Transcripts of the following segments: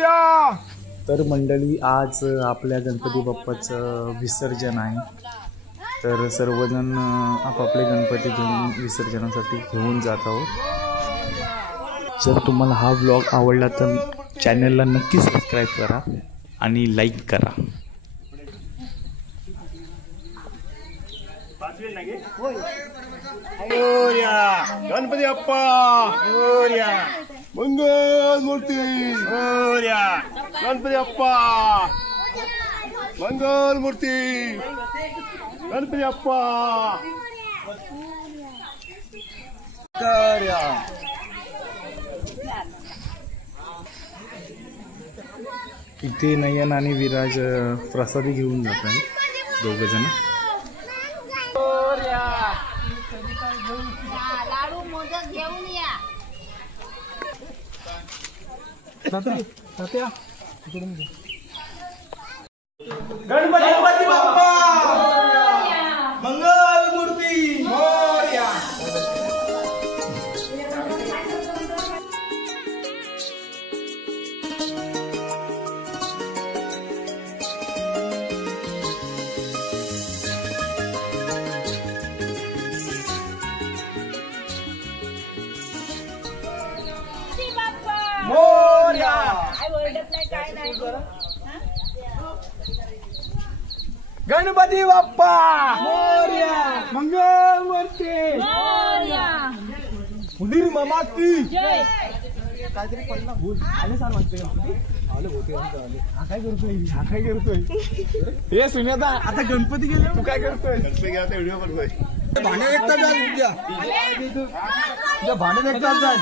वर्षा। तर मंडळी आज आपल्या गणपती बाप्पाचं विसर्जन आहे, तर सर्वजण आपापले गणपती घेऊन विसर्जनासाठी घेऊन जात आहोत। जर तुम्हाला हा व्लॉग आवडला तर चॅनलला नक्की सबस्क्राईब करा आणि लाईक करा। गणपती बाप्पा मोरया, मंगल मूर्ती मोरया, गणपती बाप्पा मंगल मूर्ती, गणपती बाप्पा मोरया। इथे नयन आणि विराज प्रसादी घेऊन जात आहे, दोघ जण। लाडू मोदक घेऊन या। गणपती बाप्पा मंगल मूर्ती मोरया। मोरया। गणपती बाप्पा मोरया, मंगल मूर्ती मोरया, मुदीर मामा की जय। काहीतरी पडला भूल आले सार वाटते आले होते हा काय करतोय, हा काय करतोय हे सुनेता। आता गणपती गेले तू काय करतोय? गणपती गेला तर व्हिडिओ करतोय। भांडे एकटा जाल तुझ्या भांडे एकटा जाल।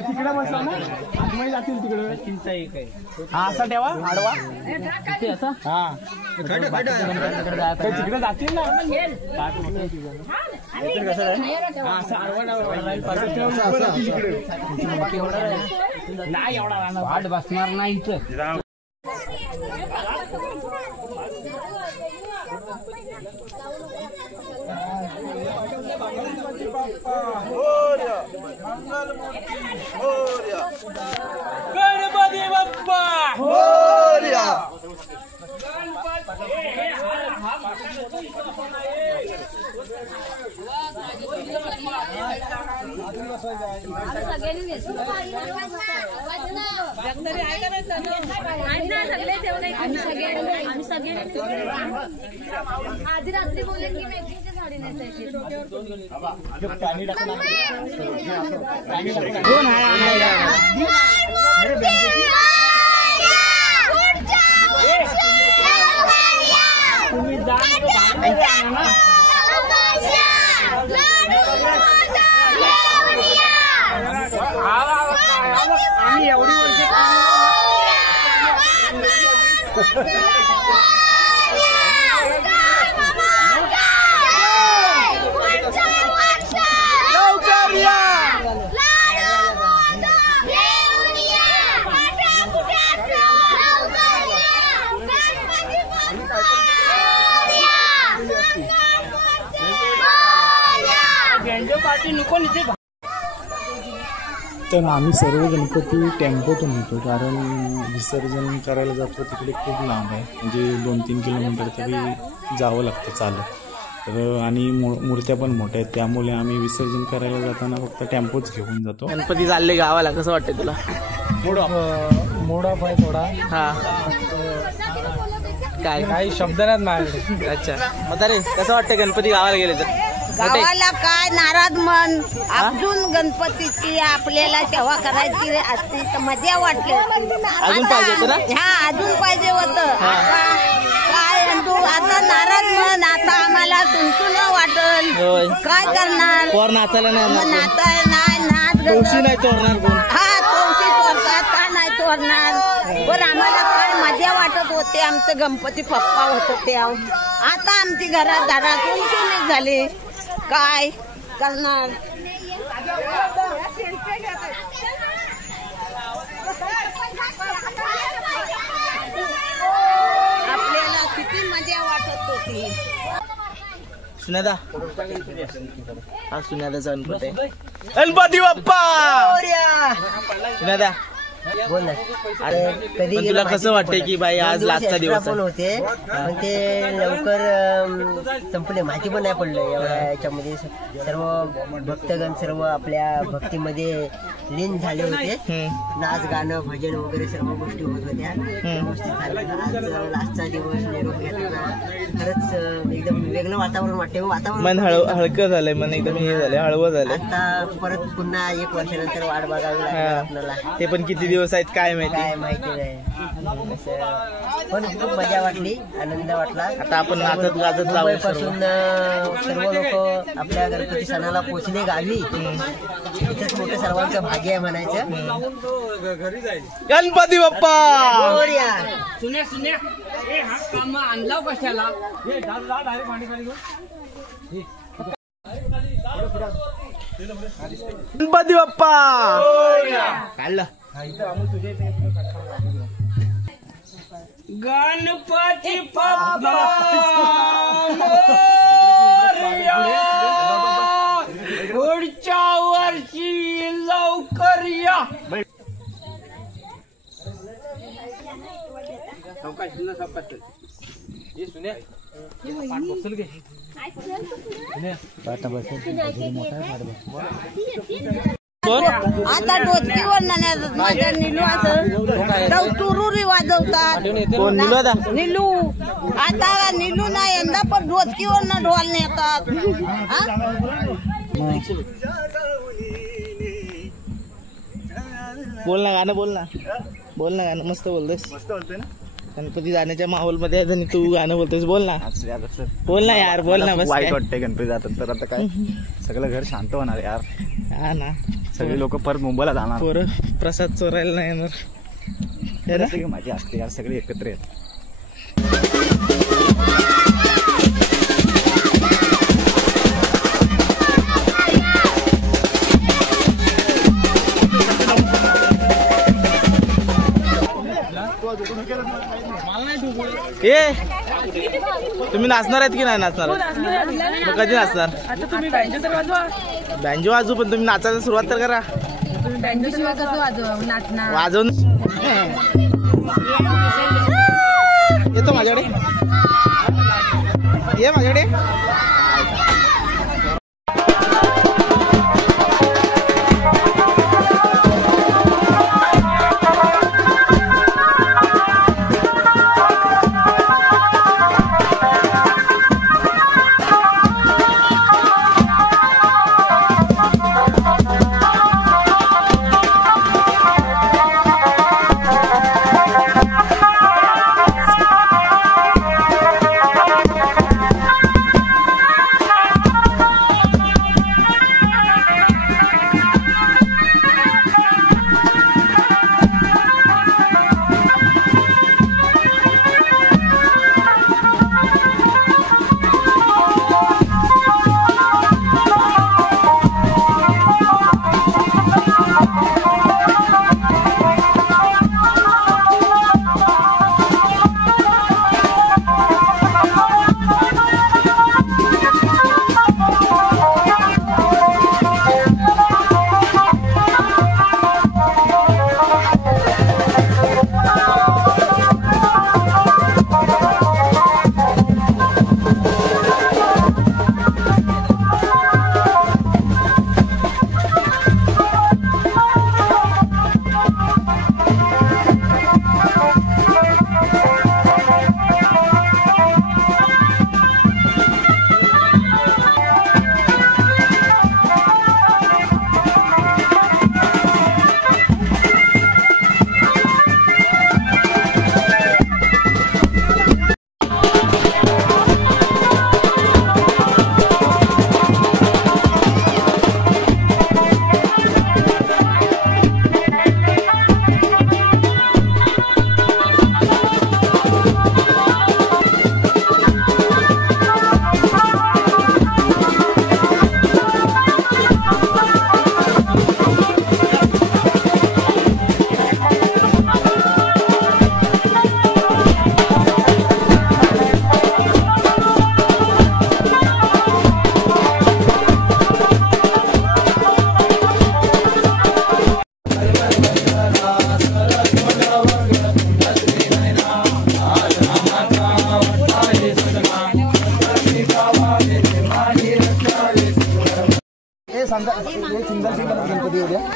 तिकडे बसला ना आतमध्ये जातील तिकडे चिंता एक आहे। हा असा ठेवा आडवा असा। हा तिकडे जातील ना कसं नाही एवढा वाट बसणार नाही। गणपती बाप्पा मोरया। आधी रात्री बोलले की मेथीची साडी नेसायची। एवढी वर्ष तर आम्ही सर्व गणपती टेम्पोतून येतो, कारण विसर्जन करायला जातो तिकडे खूप लांब आहे, म्हणजे 2-3 किलोमीटर तरी जावं लागतं चालत। तर आणि मूर्त्या पण मोठ्या आहेत, त्यामुळे आम्ही विसर्जन करायला जाताना फक्त टेम्पोच घेऊन जातो। गणपती चालले गावाला, कसं वाटतंय तुला? मोडा पाय थोडा। हा काय काही शब्द नाहीत माझ्याकडे। अच्छा मग रे कसं वाटतं गणपती गावाला गेले तर? गावाला काय नाराज मन अजून गणपतीची आपल्याला सेवा करायची असती तर मजा वाटली। अजून पाहिजे होतं ना? हा अजून पाहिजे होतं। काय आता नाराज मन, आता आम्हाला तुमचं वाटल काय करणार? पोर नाचायला नाही नाचाय नाही नाच नाही चोरणार कोण? हा तोशी चोरतात का नाही चोरणार? बरं आम्हाला काय मजा वाटत होते, आमचं गणपती पप्पा होत ते। आता आमची घरात दारातून तुम्ही झाले काय करणार? आपल्याला किती मजा वाटत होती। सुन्यादा हा सुन्यादाचा गणपती आहे. गणपती बाप्पा सुन्यादा बोल ना. कधी तुला कसं वाटतंय की बाई आज लास्टचा दिवस पण होते पण ते लवकर संपले, माहिती पण नाही पडलं. एवढ्या याच्यामध्ये सर्व भक्तगण सर्व आपल्या भक्तीमध्ये लीन झाले होते. नाच गाणं भजन वगैरे सर्व गोष्टी होत होत्या. व्यवस्थित झालं. आज लास्टचा दिवस निरोप घेताना खरंच एकदम वेगळं वातावरण वाटते. मन हलकं झालंय, मन एकदम हे झालंय, हळवं झालंय. आता परत पुन्हा 1 वर्षानंतर वाट बघावी लागेल आपल्याला. ते पण किती दिवस आहेत काय माहिती नाही. पण खूप मजा वाटली, आनंद वाटला. आता आपण नाचत गाजत जाऊ. पासून सर्व लोक आपल्या गणपती सणाला पोचले गावी. इथेच मोठं सर्वांचं भाग्य आहे म्हणायचं. गणपती बाप्पा गणपती बाप्पा काढलं. गणपती बाप्पा पुढच्या वर्षी लवकर या. आता डोचकीवर माझ्या निलू असं तुरुरी वाजवतात. निलू आता निलू ना यंदा पण डोचकीवर ना ढोल नेतात. बोल ना गाणं, बोल ना गाणं. मस्त बोलतोस, मस्त बोलतोय ना. गणपती जाण्याच्या माहोल मध्ये आहे आणि तू गाणं बोलतोस. बोल ना यार, बोल ना. बस वाईट वाटतंय गणपती जातात तर आता काय सगळं घर शांत होणार यार. हा ना, सगळे लोक परत मुंबईला जाणार. पोरं प्रसाद चोरायला नाही येणार. माझी असते यार, सगळे एकत्र आहेत. ए तुम्ही नाचणार आहेत की नाही नाचणार? मग कधी नाचणार? आता तुम्ही बँजो तर वाजवा. बँजो वाजू, पण तुम्ही नाचायला सुरुवात तर करा. तुम्ही बँजो शिवाय कसं नाचणार? वाजवून येतो माझ्याकडे, ये माझ्याकडे. गणपती उद्या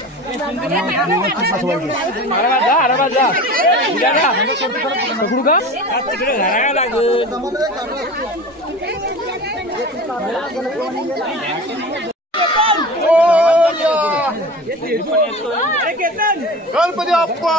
गणपती बाप्पा गणपती बाप्पा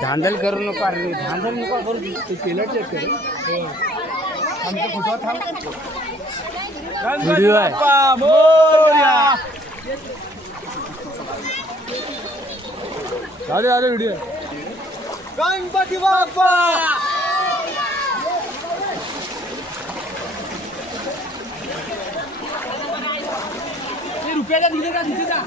धांदल करू नका धांदल नका करू चेक करू व्हिडिओ आहे आले व्हिडिओ गणपती बाप्पा रुपयाचा दिले का दिसेचा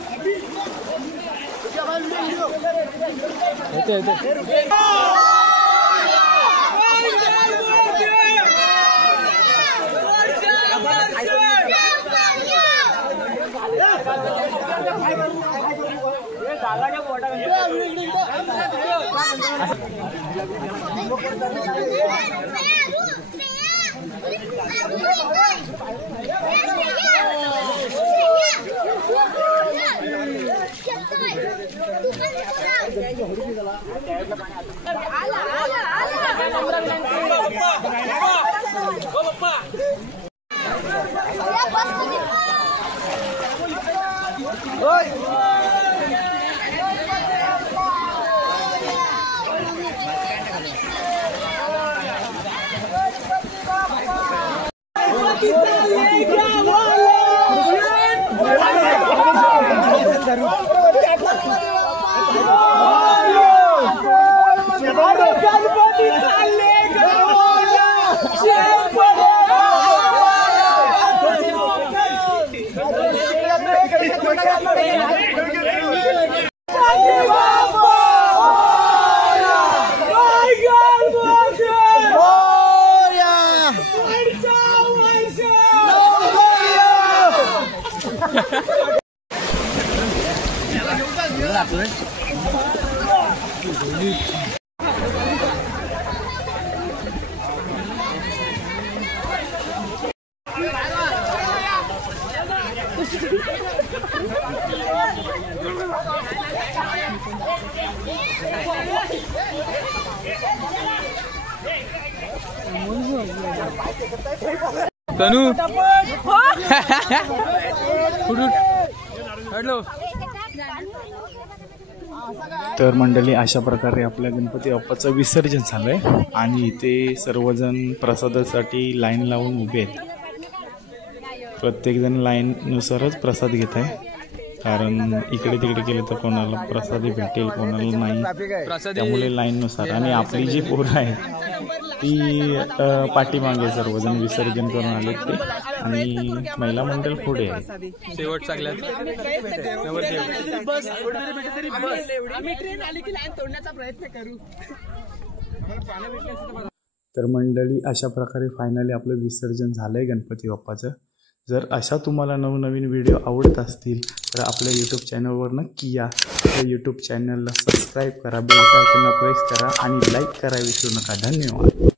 तनु तर मंडळी अशा प्रकारे आपल्या गणपती बाप्पाचं विसर्जन झालंय आणि इथे सर्वजण प्रसादासाठी लाईन लावून उभे आहेत. प्रत्येकजण लाईननुसारच प्रसाद घेत आहे, कारण इकडे तिकडे केलं तर कोणाला प्रसाद भेटेल कोणाला नाही, त्यामुळे लाईननुसार. आणि आपली जी पोरं आहेत ती पाठीमागे सर्वजण विसर्जन करून आले ते, आणि महिला मंडळ पुढे आहे. शेवट सगळ्यात तर मंडळी अशा प्रकारे फायनली आपलं विसर्जन झालंय गणपती बाप्पाचं. जर अशा तुम्हाला नवनवीन व्हिडिओ आवडत असतील तर आपल्या यूट्यूब चॅनलवर नक्की या. आपल्या यूट्यूब चॅनलला सबस्क्राईब करा, बेल आयकॉनला प्रेस करा आणि लाईक करा विसरू नका. धन्यवाद.